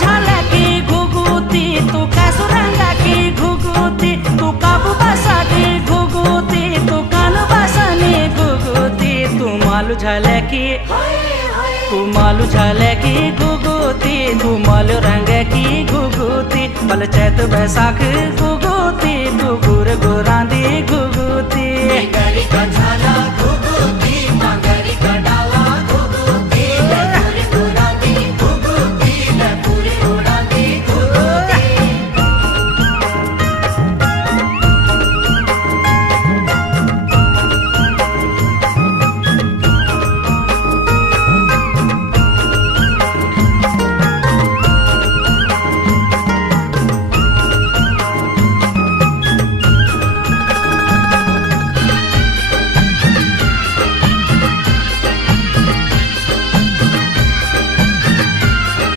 झाला की घुगुती, तू कासुरंगा की घुगुती, तू काबू बसा की घुगुती, तू कान बसाने घुगुती, तू मालू झाला की, तू मालू झाला की घुगुती, तू मालू रंग की घुगुती, बल चैत बैसाख घुगुती, तू गुर गुरांदी घुगुती। गरी का झाला